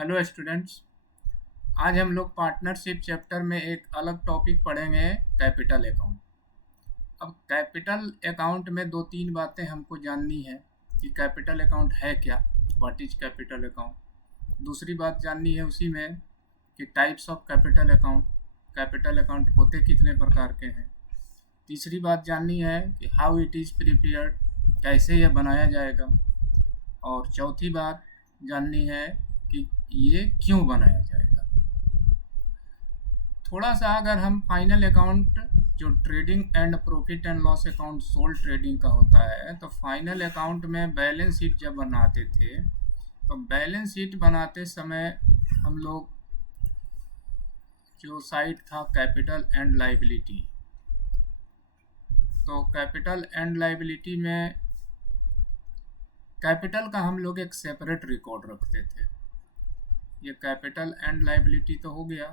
Hello students. आज हम लोग पार्टनरशिप चैप्टर में एक अलग टॉपिक पढ़ेंगे, कैपिटल अकाउंट। अब कैपिटल अकाउंट में दो तीन बातें हमको जाननी है कि कैपिटल अकाउंट है क्या, व्हाट इज कैपिटल अकाउंट। दूसरी बात जाननी है उसी में कि टाइप्स ऑफ कैपिटल अकाउंट होते कितने प्रकार के हैं। तीसरी बात जाननी है कि हाउ इट इज़ प्रिपेयर्ड, कैसे यह बनाया जाएगा। और चौथी बात जाननी है कि ये क्यों बनाया जाएगा। थोड़ा सा अगर हम फाइनल अकाउंट जो trading and profit and loss account sole trading का होता है, तो फाइनल अकाउंट में बैलेंस शीट जब बनाते थे तो बैलेंस शीट बनाते समय हम लोग जो साइड था कैपिटल एंड लायबिलिटी, तो कैपिटल एंड लायबिलिटी में कैपिटल का हम लोग एक सेपरेट रिकॉर्ड रखते थे। ये कैपिटल एंड लायबिलिटी तो हो गया,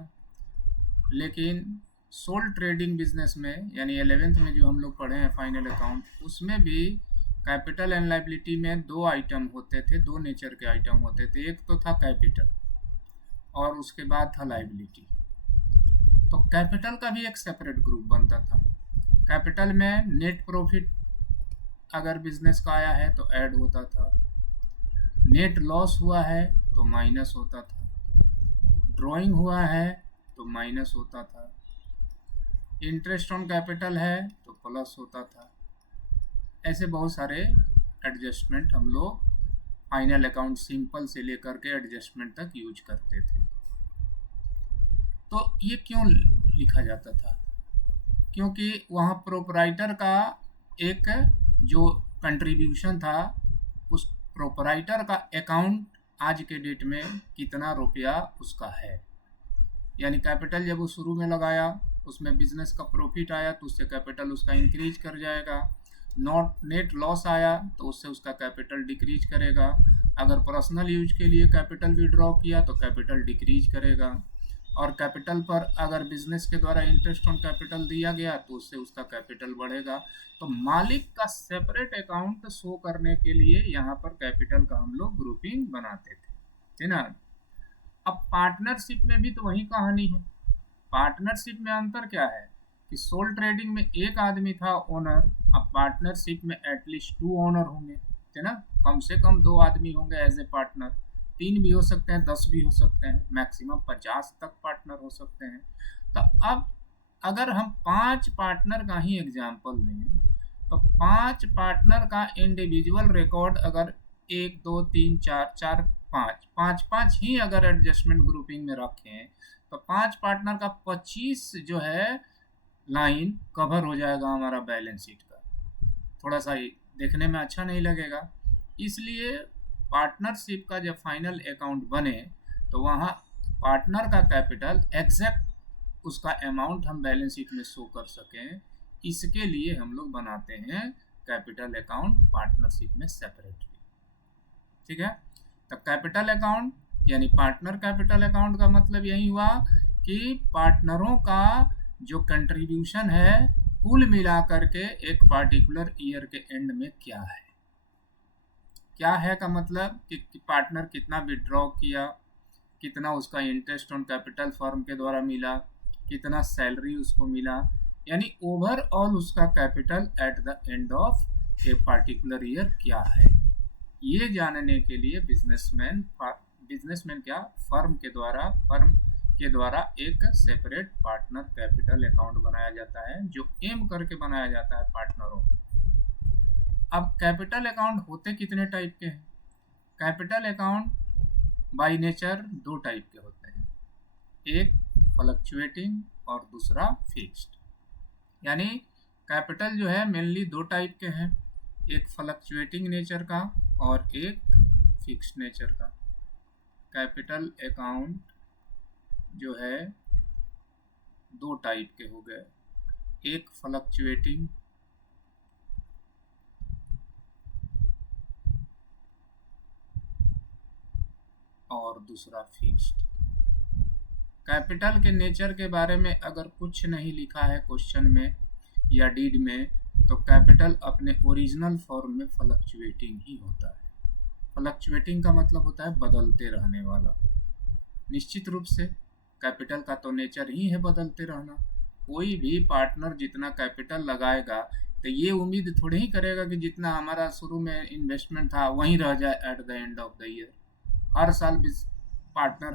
लेकिन सोल ट्रेडिंग बिजनेस में यानी 11th में जो हम लोग पढ़े हैं फाइनल अकाउंट, उसमें भी कैपिटल एंड लायबिलिटी में दो आइटम होते थे, दो नेचर के आइटम होते थे। एक तो था कैपिटल और उसके बाद था लायबिलिटी। तो कैपिटल का भी एक सेपरेट ग्रुप बनता था। कैपिटल में नेट प्रॉफिट अगर बिजनेस का आया है तो ऐड होता था, नेट लॉस हुआ है तो माइनस होता था, ड्राइंग हुआ है तो माइनस होता था, इंटरेस्ट ऑन कैपिटल है तो प्लस होता था। ऐसे बहुत सारे एडजस्टमेंट हम लोग फाइनल अकाउंट सिंपल से लेकर के एडजस्टमेंट तक यूज करते थे। तो ये क्यों लिखा जाता था? क्योंकि वहाँ प्रोपराइटर का एक जो कंट्रीब्यूशन था, उस प्रोपराइटर का अकाउंट आज के डेट में कितना रुपया उसका है। यानी कैपिटल जब वो शुरू में लगाया, उसमें बिजनेस का प्रॉफिट आया तो उससे कैपिटल उसका इंक्रीज कर जाएगा। नेट लॉस आया तो उससे उसका कैपिटल डिक्रीज करेगा। अगर पर्सनल यूज के लिए कैपिटल विड्रॉ किया तो कैपिटल डिक्रीज करेगा। और कैपिटल पर अगर बिजनेस के द्वारा इंटरेस्ट ऑन कैपिटल दिया गया तो उससे उसका कैपिटल बढ़ेगा। तो मालिक का सेपरेट अकाउंट शो करने के लिए यहाँ पर कैपिटल का हम लोग ग्रुपिंग बनाते थे, है ना। अब पार्टनरशिप में भी तो वही कहानी है। पार्टनरशिप में अंतर क्या है कि सोल ट्रेडिंग में एक आदमी था ओनर, अब पार्टनरशिप में एटलीस्ट 2 ओनर होंगे, है ना। कम से कम 2 आदमी होंगे एज ए पार्टनर, 3 भी हो सकते हैं, 10 भी हो सकते हैं, मैक्सिमम 50 तक पार्टनर हो सकते हैं। तो अब अगर हम 5 पार्टनर का ही एग्जाम्पल लें तो 5 पार्टनर का इंडिविजुअल रिकॉर्ड अगर 1 2 3 4 4 5 5 ही अगर एडजस्टमेंट ग्रुपिंग में रखें तो 5 पार्टनर का 25 जो है लाइन कवर हो जाएगा हमारा बैलेंस शीट का। थोड़ा सा देखने में अच्छा नहीं लगेगा, इसलिए पार्टनरशिप का जब फाइनल अकाउंट बने तो वहाँ पार्टनर का कैपिटल एग्जैक्ट उसका अमाउंट हम बैलेंस शीट में शो कर सकें, इसके लिए हम लोग बनाते हैं कैपिटल अकाउंट पार्टनरशिप में सेपरेटली। ठीक है, तो कैपिटल अकाउंट यानी पार्टनर कैपिटल अकाउंट का मतलब यही हुआ कि पार्टनरों का जो कंट्रीब्यूशन है कुल मिला करके एक पार्टिकुलर ईयर के एंड में क्या है। क्या है का मतलब कि पार्टनर कितना विड्रॉ किया, कितना उसका इंटरेस्ट ऑन कैपिटल फर्म के द्वारा मिला, कितना सैलरी उसको मिला, यानी ओवरऑल उसका capital eight the end of a particular year क्या है। ये जानने के लिए बिजनेसमैन क्या फर्म के द्वारा एक सेपरेट पार्टनर कैपिटल अकाउंट बनाया जाता है, जो एम करके बनाया जाता है पार्टनरों। अब कैपिटल अकाउंट होते कितने टाइप के हैं? Capital account by nature 2 type के होते हैं, एक फ्लक्चुएटिंग और दूसरा फिक्स्ड। यानी कैपिटल जो है मेनली 2 टाइप के हैं, एक फ्लक्चुएटिंग नेचर का और एक फिक्स्ड नेचर का। कैपिटल अकाउंट जो है 2 टाइप के हो गए, एक फ्लक्चुएटिंग और दूसरा फिक्स्ड। कैपिटल के नेचर के बारे में अगर कुछ नहीं लिखा है क्वेश्चन में या डीड में, तो कैपिटल अपने ओरिजिनल फॉर्म में फ्लक्चुएटिंग ही होता है। फ्लक्चुएटिंग का मतलब होता है बदलते रहने वाला। निश्चित रूप से कैपिटल का तो नेचर ही है बदलते रहना। कोई भी पार्टनर जितना कैपिटल लगाएगा तो ये उम्मीद थोड़ी ही करेगा कि जितना हमारा शुरू में इन्वेस्टमेंट था वहीं रह जाए at the end of the year. हर साल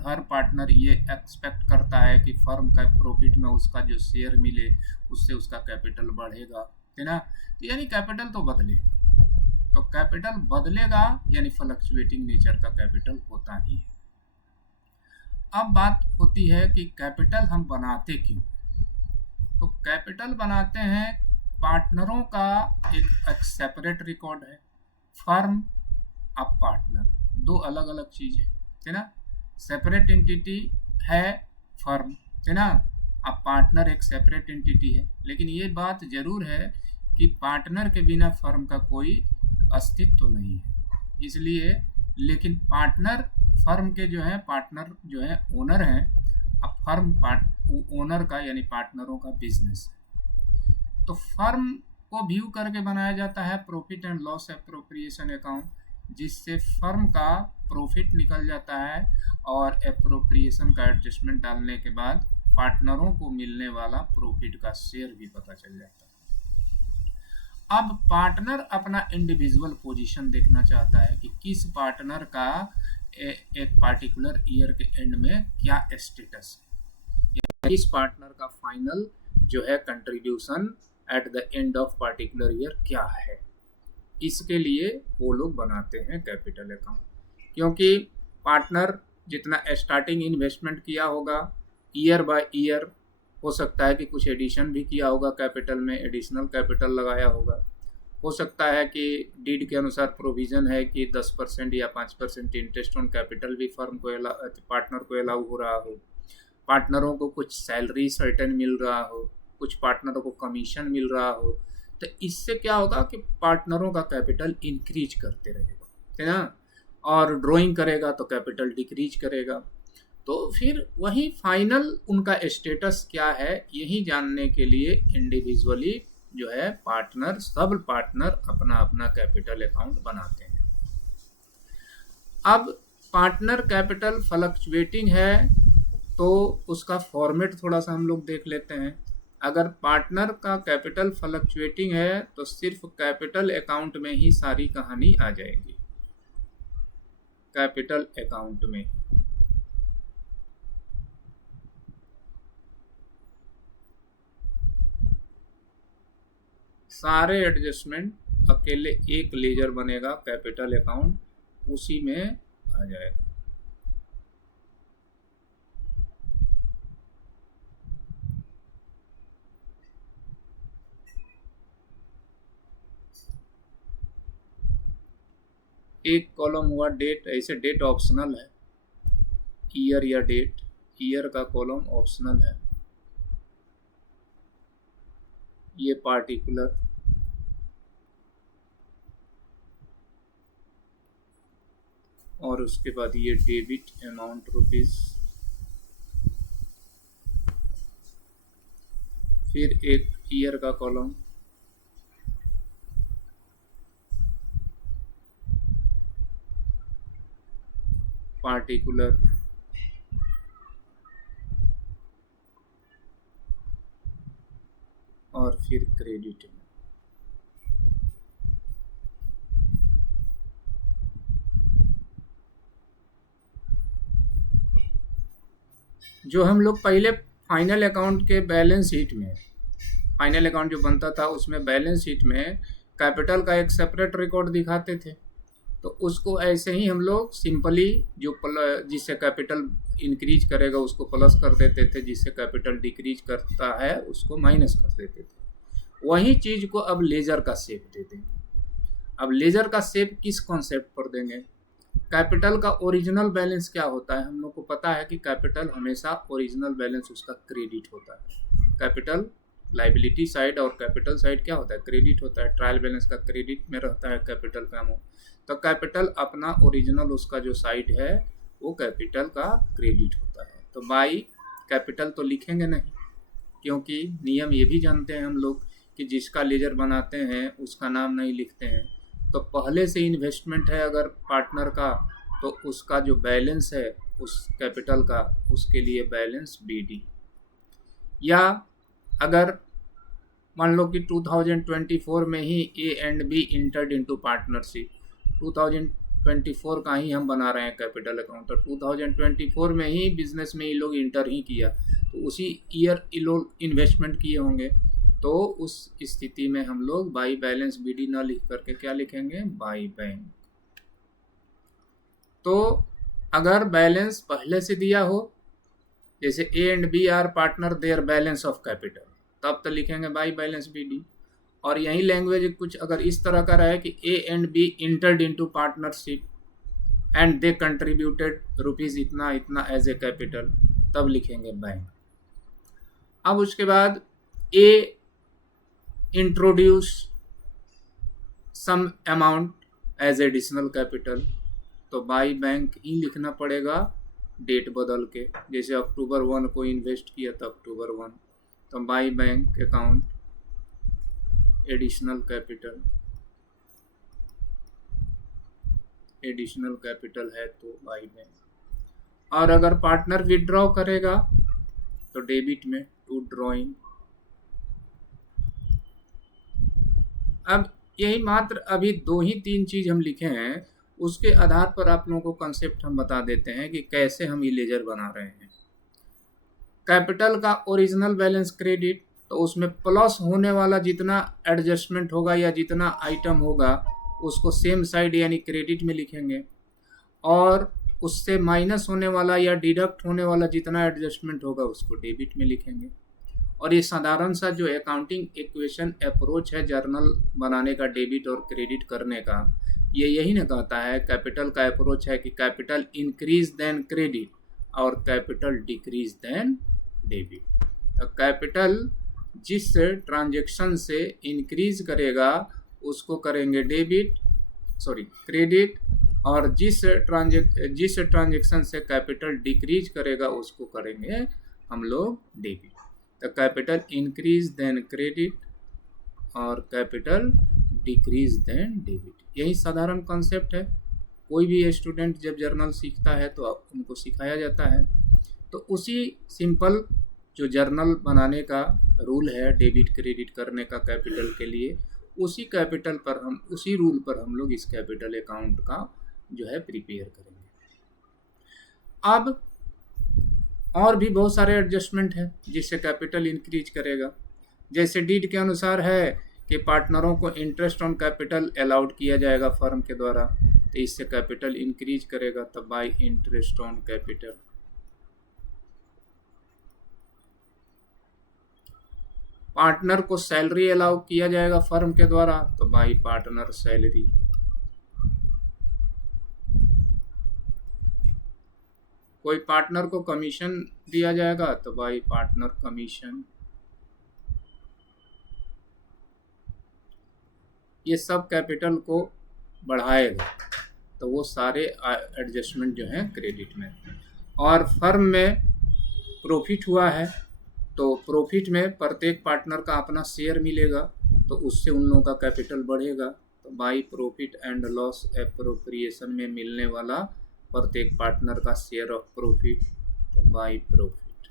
हर पार्टनर ये एक्सपेक्ट करता है कि फर्म का प्रॉफिट में उसका जो शेयर मिले उससे उसका कैपिटल बढ़ेगा, है ना। तो यानी कैपिटल तो बदलेगा, तो कैपिटल बदलेगा यानी फ्लक्चुएटिंग नेचर का कैपिटल होता ही है। अब बात होती है कि कैपिटल हम बनाते क्यों। तो कैपिटल बनाते हैं, पार्टनरों का एक सेपरेट रिकॉर्ड है। फर्म अब पार्टनर दो अलग अलग चीज है ना। सेपरेट एंटिटी है फर्म, है ना। अब पार्टनर एक सेपरेट एंटिटी है, लेकिन ये बात जरूर है कि पार्टनर के बिना फर्म का कोई अस्तित्व तो नहीं है। इसलिए लेकिन पार्टनर फर्म के जो है पार्टनर जो है ओनर हैं। अब फर्म ओनर का यानी पार्टनरों का बिजनेस है। तो फर्म को व्यू करके बनाया जाता है profit and loss appropriation account, जिससे फर्म का प्रॉफिट निकल जाता है और एप्रोप्रिएशन का एडजस्टमेंट डालने के बाद पार्टनरों को मिलने वाला प्रॉफिट का शेयर भी पता चल जाता है। अब पार्टनर अपना इंडिविजुअल पोजीशन देखना चाहता है कि किस पार्टनर का एक पार्टिकुलर ईयर के एंड में क्या स्टेटस है, किस पार्टनर का फाइनल जो है contribution eight the end of particular year क्या है। इसके लिए वो लोग बनाते हैं कैपिटल अकाउंट, क्योंकि पार्टनर जितना स्टार्टिंग इन्वेस्टमेंट किया होगा ईयर बाय ईयर, हो सकता है कि कुछ एडिशन भी किया होगा कैपिटल में, एडिशनल कैपिटल लगाया होगा। हो सकता है कि डीड के अनुसार प्रोविज़न है कि 10% या 5% इंटरेस्ट ऑन कैपिटल भी फर्म को पार्टनर को अलाउ हो रहा हो। पार्टनरों को कुछ सैलरी सर्टेन मिल रहा हो, कुछ पार्टनरों को कमीशन मिल रहा हो। तो इससे क्या होगा कि पार्टनरों का कैपिटल इंक्रीज करते रहेगा, है ना। और ड्राइंग करेगा तो कैपिटल डिक्रीज करेगा। तो फिर वही फाइनल उनका स्टेटस क्या है यही जानने के लिए इंडिविजुअली जो है पार्टनर सब पार्टनर अपना अपना कैपिटल अकाउंट बनाते हैं। अब पार्टनर कैपिटल फ्लक्चुएटिंग है तो उसका फॉर्मेट थोड़ा सा हम लोग देख लेते हैं। अगर पार्टनर का कैपिटल फ्लक्चुएटिंग है तो सिर्फ कैपिटल अकाउंट में ही सारी कहानी आ जाएगी। कैपिटल अकाउंट में सारे एडजस्टमेंट अकेले एक लेजर बनेगा कैपिटल अकाउंट, उसी में आ जाएगा। एक कॉलम हुआ डेट, ऐसे डेट ऑप्शनल है, ईयर या डेट, ईयर का कॉलम ऑप्शनल है। ये पार्टिकुलर, और उसके बाद ये डेबिट अमाउंट रुपीज, फिर एक ईयर का कॉलम, पार्टिकुलर, और फिर क्रेडिट। जो हम लोग पहले फाइनल अकाउंट के बैलेंस शीट में, फाइनल अकाउंट जो बनता था उसमें बैलेंस शीट में कैपिटल का एक सेपरेट रिकॉर्ड दिखाते थे, तो उसको ऐसे ही हम लोग सिंपली जो जिससे कैपिटल इंक्रीज करेगा उसको प्लस कर देते थे, जिससे कैपिटल डिक्रीज करता है उसको माइनस कर देते थे। वही चीज़ को अब लेजर का शेप दे देंगे। अब लेजर का शेप किस कॉन्सेप्ट पर देंगे? कैपिटल का ओरिजिनल बैलेंस क्या होता है? हम लोग को पता है कि कैपिटल हमेशा ओरिजिनल बैलेंस उसका क्रेडिट होता है। कैपिटल लाइबिलिटी साइड और कैपिटल साइड क्या होता है? क्रेडिट होता है। ट्रायल बैलेंस का क्रेडिट में रहता है कैपिटल का अमाउंट, तो कैपिटल अपना ओरिजिनल उसका जो साइड है वो कैपिटल का क्रेडिट होता है। तो बाई कैपिटल तो लिखेंगे नहीं, क्योंकि नियम ये भी जानते हैं हम लोग कि जिसका लेजर बनाते हैं उसका नाम नहीं लिखते हैं। तो पहले से इन्वेस्टमेंट है अगर पार्टनर का, तो उसका जो बैलेंस है उस कैपिटल का, उसके लिए बैलेंस BD। या अगर मान लो कि 2024 में ही A and B entered into partnership, 2024 का ही हम बना रहे हैं कैपिटल अकाउंट, तो 2024 में ही बिजनेस में ये लोग इंटर ही किया, तो उसी ईयर ये लोग इन्वेस्टमेंट किए होंगे, तो उस स्थिति में हम लोग बाई बैलेंस BD ना लिख करके क्या लिखेंगे, बाई बैंक। तो अगर बैलेंस पहले से दिया हो, जैसे A and B are partner their balance of capital, तब तो लिखेंगे बाई बैलेंस BD। और यही लैंग्वेज कुछ अगर इस तरह का रहा है कि A and B entered into partnership and they contributed rupees इतना इतना एज ए कैपिटल, तब लिखेंगे बैंक। अब उसके बाद A introduce some amount as additional capital, तो बाई बैंक ही लिखना पड़ेगा, डेट बदल के, जैसे अक्टूबर 1 को इन्वेस्ट किया था अक्टूबर 1, तो by bank account additional capital, additional capital है तो बाई बैंक। और अगर पार्टनर विड्रॉ करेगा तो डेबिट में टू ड्रॉइंग। अब यही मात्र अभी 2 ही 3 चीज हम लिखे हैं, उसके आधार पर आप लोगों को कंसेप्ट हम बता देते हैं कि कैसे हम ये लेजर बना रहे हैं। कैपिटल का ओरिजिनल बैलेंस क्रेडिट, तो उसमें प्लस होने वाला जितना एडजस्टमेंट होगा या जितना आइटम होगा उसको सेम साइड यानी क्रेडिट में लिखेंगे, और उससे माइनस होने वाला या डिडक्ट होने वाला जितना एडजस्टमेंट होगा उसको डेबिट में लिखेंगे। और ये साधारण सा जो अकाउंटिंग इक्वेशन अप्रोच है जर्नल बनाने का, डेबिट और क्रेडिट करने का, ये यही ना कहता है, कैपिटल का अप्रोच है कि कैपिटल इंक्रीज देन क्रेडिट और कैपिटल डिक्रीज देन डेबिट। तो कैपिटल जिस ट्रांजैक्शन से इंक्रीज करेगा उसको करेंगे क्रेडिट, और जिस ट्रांजैक्शन से कैपिटल डिक्रीज करेगा उसको करेंगे हम लोग डेबिट। तो कैपिटल इंक्रीज देन क्रेडिट और कैपिटल डिक्रीज देन डेबिट, यही साधारण कॉन्सेप्ट है। कोई भी स्टूडेंट जब जर्नल सीखता है तो उनको सिखाया जाता है, तो उसी सिंपल जो जर्नल बनाने का रूल है डेबिट क्रेडिट करने का कैपिटल के लिए, उसी रूल पर हम लोग इस कैपिटल अकाउंट का जो है प्रिपेयर करेंगे। अब और भी बहुत सारे एडजस्टमेंट है जिससे कैपिटल इंक्रीज करेगा, जैसे डीड के अनुसार है कि पार्टनरों को इंटरेस्ट ऑन कैपिटल अलाउड किया जाएगा फर्म के द्वारा, तो इससे कैपिटल इंक्रीज करेगा, तब bye interest on capital. Partner को सैलरी अलाउ किया जाएगा फर्म के द्वारा, तो बाय पार्टनर सैलरी। कोई पार्टनर को कमीशन दिया जाएगा तो बाय पार्टनर कमीशन। ये सब कैपिटल को बढ़ाएगा, तो वो सारे एडजस्टमेंट जो हैं क्रेडिट में। और फर्म में प्रॉफिट हुआ है तो प्रॉफिट में प्रत्येक पार्टनर का अपना शेयर मिलेगा, तो उससे उन लोगों का कैपिटल बढ़ेगा, तो by profit and loss appropriation में मिलने वाला प्रत्येक पार्टनर का शेयर ऑफ प्रॉफिट, तो बाय प्रॉफिट।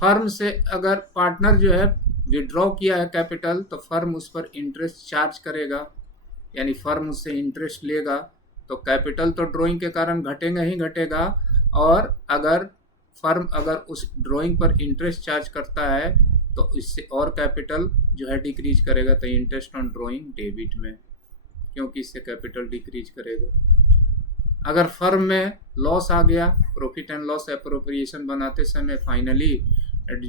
फर्म से अगर पार्टनर जो है विड्रॉ किया है कैपिटल, तो फर्म उस पर इंटरेस्ट चार्ज करेगा, यानी फर्म उससे इंटरेस्ट लेगा, तो कैपिटल तो ड्राइंग के कारण घटेगा ही घटेगा, और अगर फर्म उस ड्राइंग पर इंटरेस्ट चार्ज करता है तो इससे और कैपिटल जो है डिक्रीज करेगा, तो इंटरेस्ट ऑन ड्राइंग डेबिट में, क्योंकि इससे कैपिटल डिक्रीज करेगा। अगर फर्म में लॉस आ गया, प्रॉफिट एंड लॉस एप्रोप्रिएशन बनाते समय फाइनली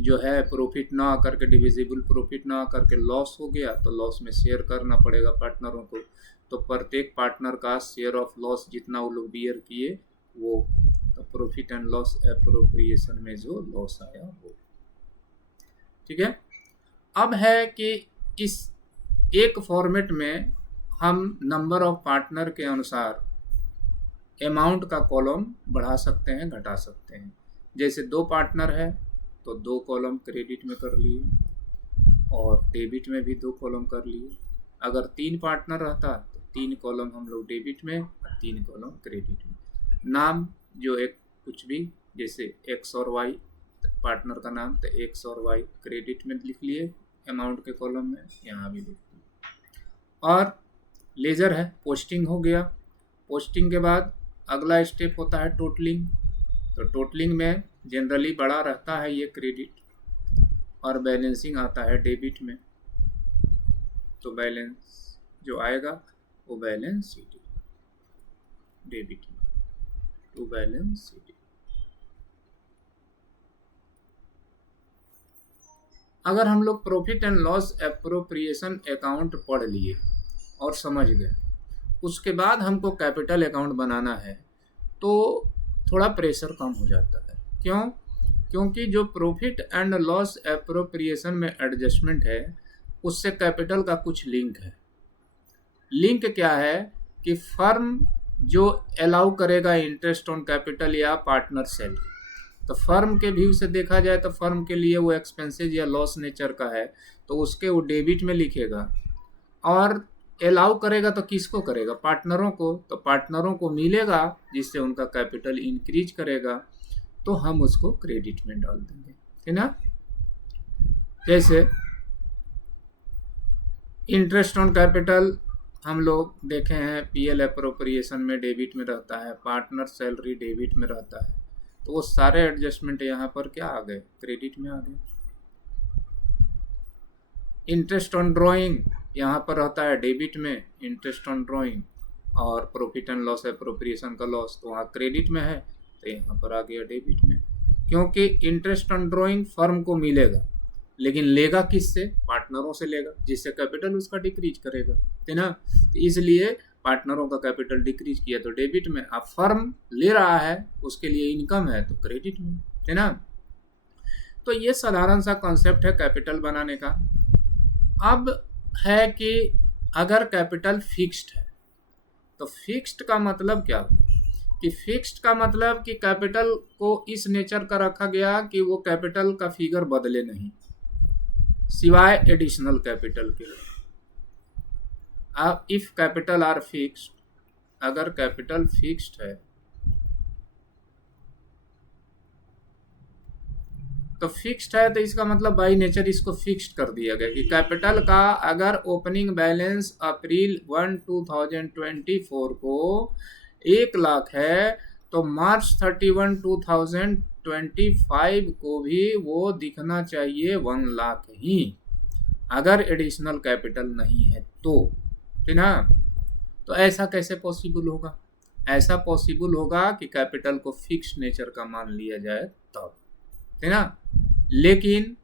जो है प्रॉफिट ना आकर के, डिविजिबल प्रॉफिट ना आकर के लॉस हो गया, तो लॉस में शेयर करना पड़ेगा पार्टनरों को, तो प्रत्येक पार्टनर का शेयर ऑफ लॉस जितना वो लोग बियर किए वो, तो प्रॉफिट एंड लॉस एप्रोप्रिएशन में जो लॉस आया वो। ठीक है। अब है कि इस एक फॉर्मेट में हम नंबर ऑफ पार्टनर के अनुसार अमाउंट का कॉलम बढ़ा सकते हैं, घटा सकते हैं। जैसे 2 पार्टनर है तो 2 कॉलम क्रेडिट में कर लिए, और डेबिट में भी 2 कॉलम कर लिए। अगर 3 पार्टनर रहता तो 3 कॉलम हम लोग डेबिट में और 3 कॉलम क्रेडिट में। नाम जो एक कुछ भी, जैसे एक्स और वाई, पार्टनर का नाम, तो एक्स और वाई क्रेडिट में लिख लिए अमाउंट के कॉलम में, यहाँ भी लिख लिए। और लेजर है, पोस्टिंग हो गया। पोस्टिंग के बाद अगला स्टेप होता है टोटलिंग। तो टोटलिंग में जनरली बड़ा रहता है ये क्रेडिट, और बैलेंसिंग आता है डेबिट में। तो बैलेंस जो आएगा वो बैलेंस शीट डेबिट में, टू बैलेंस शीट। अगर हम लोग profit and loss appropriation account पढ़ लिए और समझ गए, उसके बाद हमको कैपिटल अकाउंट बनाना है, तो थोड़ा प्रेशर कम हो जाता है। क्यों? क्योंकि जो प्रॉफिट एंड लॉस एप्रोप्रिएशन में एडजस्टमेंट है, उससे कैपिटल का कुछ लिंक है। लिंक क्या है कि फर्म जो अलाउ करेगा इंटरेस्ट ऑन कैपिटल या पार्टनर सैलरी, तो फर्म के व्यू से देखा जाए तो फर्म के लिए वो एक्सपेंसेज या लॉस नेचर का है, तो उसके वो डेबिट में लिखेगा। और अलाउ करेगा तो किसको करेगा? पार्टनरों को। तो पार्टनरों को मिलेगा जिससे उनका कैपिटल इंक्रीज करेगा, तो हम उसको क्रेडिट में डाल देंगे, है ना। जैसे इंटरेस्ट ऑन कैपिटल हम लोग देखे हैं, पीएल एप्रोप्रिएशन में डेबिट में रहता है, पार्टनर सैलरी डेबिट में रहता है, तो वो सारे एडजस्टमेंट यहाँ पर क्या आ गए? क्रेडिट में आ गए। इंटरेस्ट ऑन ड्राइंग यहाँ पर रहता है डेबिट में, इंटरेस्ट ऑन ड्राइंग, और प्रॉफिट एंड लॉस एप्रोप्रिएशन का लॉस तो वहाँ क्रेडिट में है, तो यहाँ पर आ गया डेबिट में। क्योंकि इंटरेस्ट ऑन ड्राइंग फर्म को मिलेगा, लेकिन लेगा किससे? पार्टनरों से लेगा, जिससे कैपिटल उसका डिक्रीज करेगा, है ना। तो इसलिए पार्टनरों का कैपिटल डिक्रीज किया तो डेबिट में। अब फर्म ले रहा है, उसके लिए इनकम है, तो क्रेडिट में, है ना। तो ये साधारण सा कॉन्सेप्ट है कैपिटल बनाने का। अब है कि अगर कैपिटल फिक्स्ड है, तो फिक्स्ड का मतलब क्या हुआ? कि फिक्स्ड का मतलब कि कैपिटल को इस नेचर का रखा गया कि वो कैपिटल का फिगर बदले नहीं, सिवाय एडिशनल कैपिटल के। अब इफ कैपिटल आर फिक्स्ड, अगर कैपिटल फिक्स्ड है तो फिक्स्ड है, तो इसका मतलब बाई नेचर इसको फिक्स्ड कर दिया गया कि कैपिटल का अगर ओपनिंग बैलेंस अप्रैल 1, 2024 को 1 लाख है, तो मार्च 31, 2025 को भी वो दिखना चाहिए 1 लाख ही, अगर एडिशनल कैपिटल नहीं है तो, है ना। तो ऐसा कैसे पॉसिबल होगा? ऐसा पॉसिबल होगा कि कैपिटल को फिक्स्ड नेचर का मान लिया जाए तब, है ना। लेकिन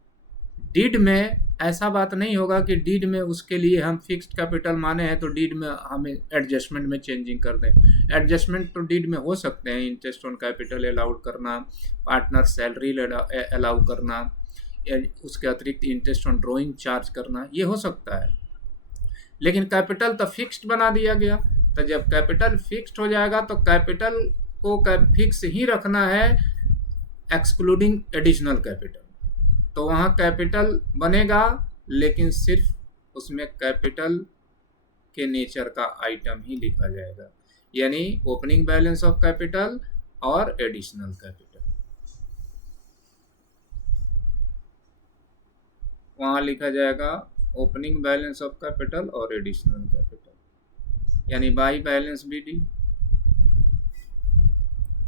डीड में ऐसा बात नहीं होगा कि डीड में उसके लिए हम फिक्स्ड कैपिटल माने हैं तो डीड में हमें एडजस्टमेंट में चेंजिंग कर दें। एडजस्टमेंट तो डीड में हो सकते हैं, इंटरेस्ट ऑन कैपिटल अलाउड करना, पार्टनर सैलरी अलाउ करना, उसके अतिरिक्त इंटरेस्ट ऑन ड्राइंग चार्ज करना, ये हो सकता है। लेकिन कैपिटल तो फिक्स्ड बना दिया गया, तो जब कैपिटल फिक्स्ड हो जाएगा तो कैपिटल को फिक्स ही रखना है एक्सक्लूडिंग एडिशनल कैपिटल। तो वहाँ कैपिटल बनेगा, लेकिन सिर्फ उसमें कैपिटल के नेचर का आइटम ही लिखा जाएगा, यानी ओपनिंग बैलेंस ऑफ कैपिटल और एडिशनल कैपिटल। वहाँ लिखा जाएगा ओपनिंग बैलेंस ऑफ कैपिटल और एडिशनल कैपिटल, यानी बाई बैलेंस बीडी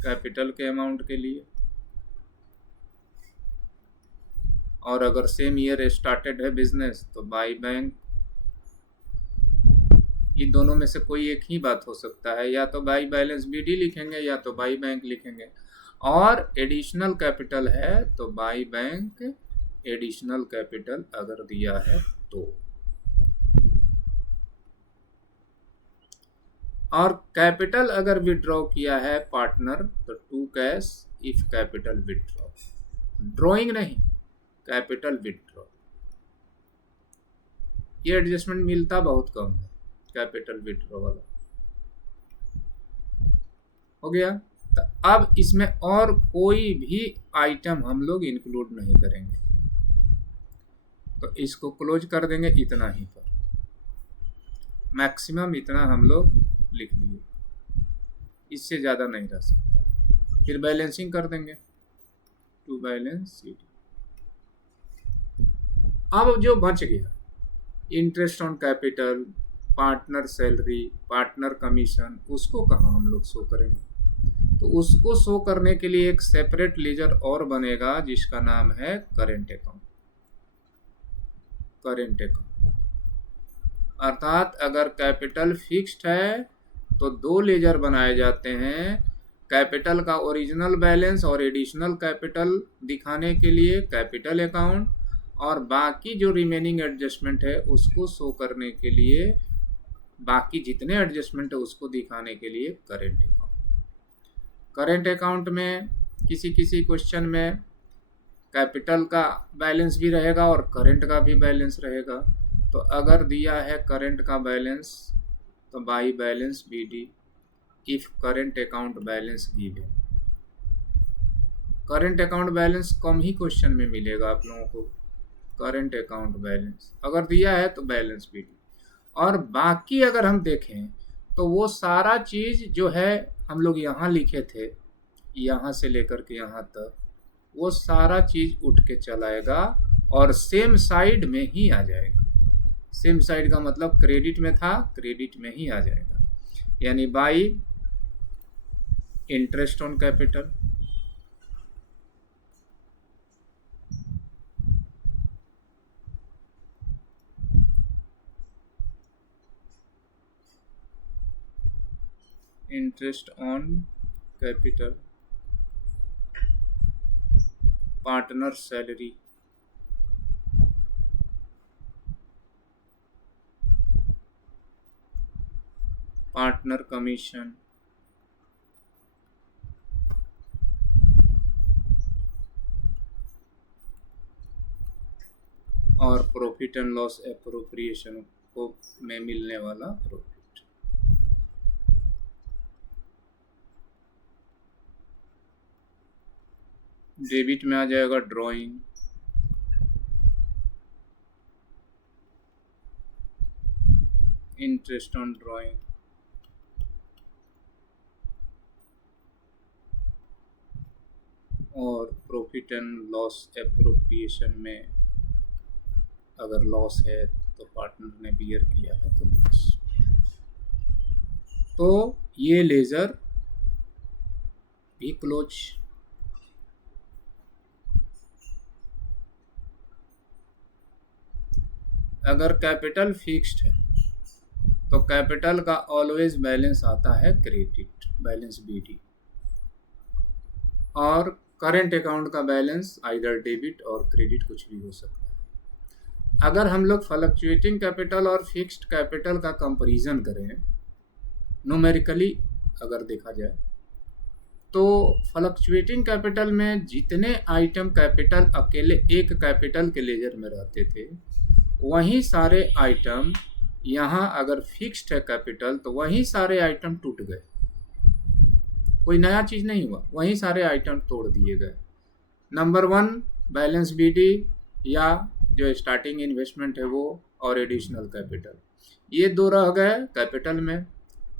कैपिटल के अमाउंट के लिए, और अगर सेम ईयर स्टार्टेड है बिजनेस तो बाई बैंक। ये दोनों में से कोई एक ही बात हो सकता है, या तो बाई बैलेंस बीडी लिखेंगे या तो बाई बैंक लिखेंगे। और एडिशनल कैपिटल है तो बाई बैंक एडिशनल कैपिटल अगर दिया है तो। और कैपिटल अगर विड्रॉ किया है पार्टनर तो to cash if capital withdraw, drawing नहीं, कैपिटल विड्रॉ। ये एडजस्टमेंट मिलता बहुत कम है, कैपिटल विड्रॉ वाला हो गया। तो अब इसमें और कोई भी आइटम हम लोग इंक्लूड नहीं करेंगे, तो इसको क्लोज कर देंगे इतना ही पर, मैक्सिमम इतना हम लोग लिख लिए। इससे ज़्यादा नहीं रह सकता। फिर बैलेंसिंग कर देंगे टू बैलेंस सी डी। अब जो बच गया interest on capital, partner salary, partner commission, उसको कहाँ हम लोग शो करेंगे? तो उसको शो करने के लिए एक सेपरेट लेजर और बनेगा जिसका नाम है करेंट अकाउंट। करेंट अकाउंट अर्थात अगर कैपिटल फिक्स्ड है तो दो लेजर बनाए जाते हैं, कैपिटल का ओरिजिनल बैलेंस और एडिशनल कैपिटल दिखाने के लिए कैपिटल अकाउंट, और बाकी जो रिमेनिंग एडजस्टमेंट है उसको शो करने के लिए, बाकी जितने एडजस्टमेंट है उसको दिखाने के लिए करेंट अकाउंट। करेंट अकाउंट में किसी किसी क्वेश्चन में कैपिटल का बैलेंस भी रहेगा और करेंट का भी बैलेंस रहेगा। तो अगर दिया है करेंट का बैलेंस तो by balance B D if current account balance given. Current account balance कम ही क्वेश्चन में मिलेगा आप लोगों को। करेंट अकाउंट बैलेंस अगर दिया है तो बैलेंस बी डी, और बाकी अगर हम देखें तो वो सारा चीज़ जो है हम लोग यहाँ लिखे थे, यहाँ से लेकर के यहाँ तक, वो सारा चीज़ उठ के चलाएगा और सेम साइड में ही आ जाएगा। सेम साइड का मतलब क्रेडिट में था, क्रेडिट में ही आ जाएगा। यानी by interest on capital, interest on capital, partner salary, partner commission, और प्रॉफिट एंड लॉस एप्रोप्रिएशन को में मिलने वाला प्रॉफिट। डेबिट में आ जाएगा ड्राइंग, इंटरेस्ट ऑन ड्राइंग, और प्रॉफिट एंड लॉस एप्रोप्रिएशन में अगर लॉस है तो पार्टनर ने बियर किया है तो लॉस। तो ये लेजर भी क्लोज। अगर कैपिटल फिक्स्ड है तो कैपिटल का ऑलवेज बैलेंस आता है क्रेडिट, बैलेंस बी डी, और करेंट अकाउंट का बैलेंस आइदर डेबिट और क्रेडिट कुछ भी हो सकता है। अगर हम लोग फ्लक्चुएटिंग कैपिटल और फिक्स्ड कैपिटल का कंपैरिजन करें न्यूमेरिकली अगर देखा जाए तो फ्लक्चुएटिंग कैपिटल में जितने आइटम कैपिटल अकेले एक कैपिटल के लेजर में रहते थे, वहीं सारे आइटम यहाँ अगर फिक्स्ड है कैपिटल तो वहीं सारे आइटम टूट गए, कोई नया चीज़ नहीं हुआ, वहीं सारे आइटम तोड़ दिए गए। नंबर 1 बैलेंस बी डी या जो स्टार्टिंग इन्वेस्टमेंट है वो, और एडिशनल कैपिटल, ये दो रह गए कैपिटल में,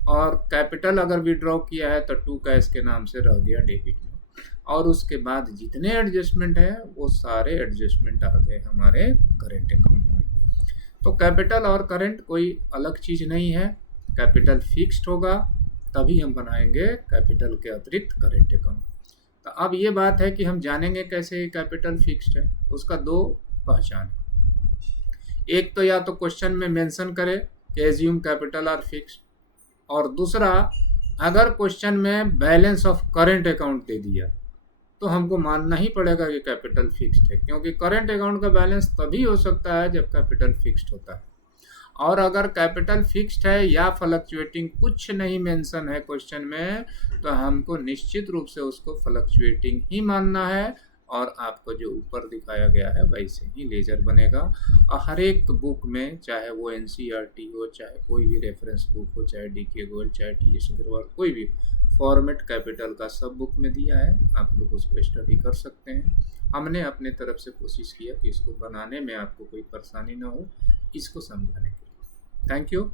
और कैपिटल अगर विड्रॉ किया है तो टू कैश के नाम से रह गया डेबिट में, और उसके बाद जितने एडजस्टमेंट है वो सारे एडजस्टमेंट आ गए हमारे करेंट अकाउंट में। तो कैपिटल और करेंट कोई अलग चीज़ नहीं है, कैपिटल फिक्स्ड होगा तभी हम बनाएंगे कैपिटल के अतिरिक्त करेंट अकाउंट। तो अब ये बात है कि हम जानेंगे कैसे कैपिटल फिक्स्ड है, उसका दो पहचान। एक तो या तो क्वेश्चन में मेंशन करे कि एज्यूम कैपिटल आर फिक्स्ड, और दूसरा अगर क्वेश्चन में बैलेंस ऑफ करेंट अकाउंट दे दिया तो हमको मानना ही पड़ेगा कि कैपिटल फिक्स्ड है, क्योंकि करेंट अकाउंट का बैलेंस तभी हो सकता है जब कैपिटल फिक्स्ड होता है। और अगर कैपिटल फिक्स्ड है या फ्लक्चुएटिंग कुछ नहीं मेंशन है क्वेश्चन में, तो हमको निश्चित रूप से उसको फ्लक्चुएटिंग ही मानना है, और आपको जो ऊपर दिखाया गया है वैसे ही लेजर बनेगा। और हर एक बुक में, चाहे वो NCERT हो, चाहे कोई भी रेफरेंस बुक हो, चाहे DK गोयल, चाहे TS अग्रवाल, कोई भी फॉर्मेट कैपिटल का सब बुक में दिया है, आप लोग उसको स्टडी कर सकते हैं। हमने अपने तरफ से कोशिश किया कि इसको बनाने में आपको कोई परेशानी ना हो, इसको समझाने के लिए। Thank you.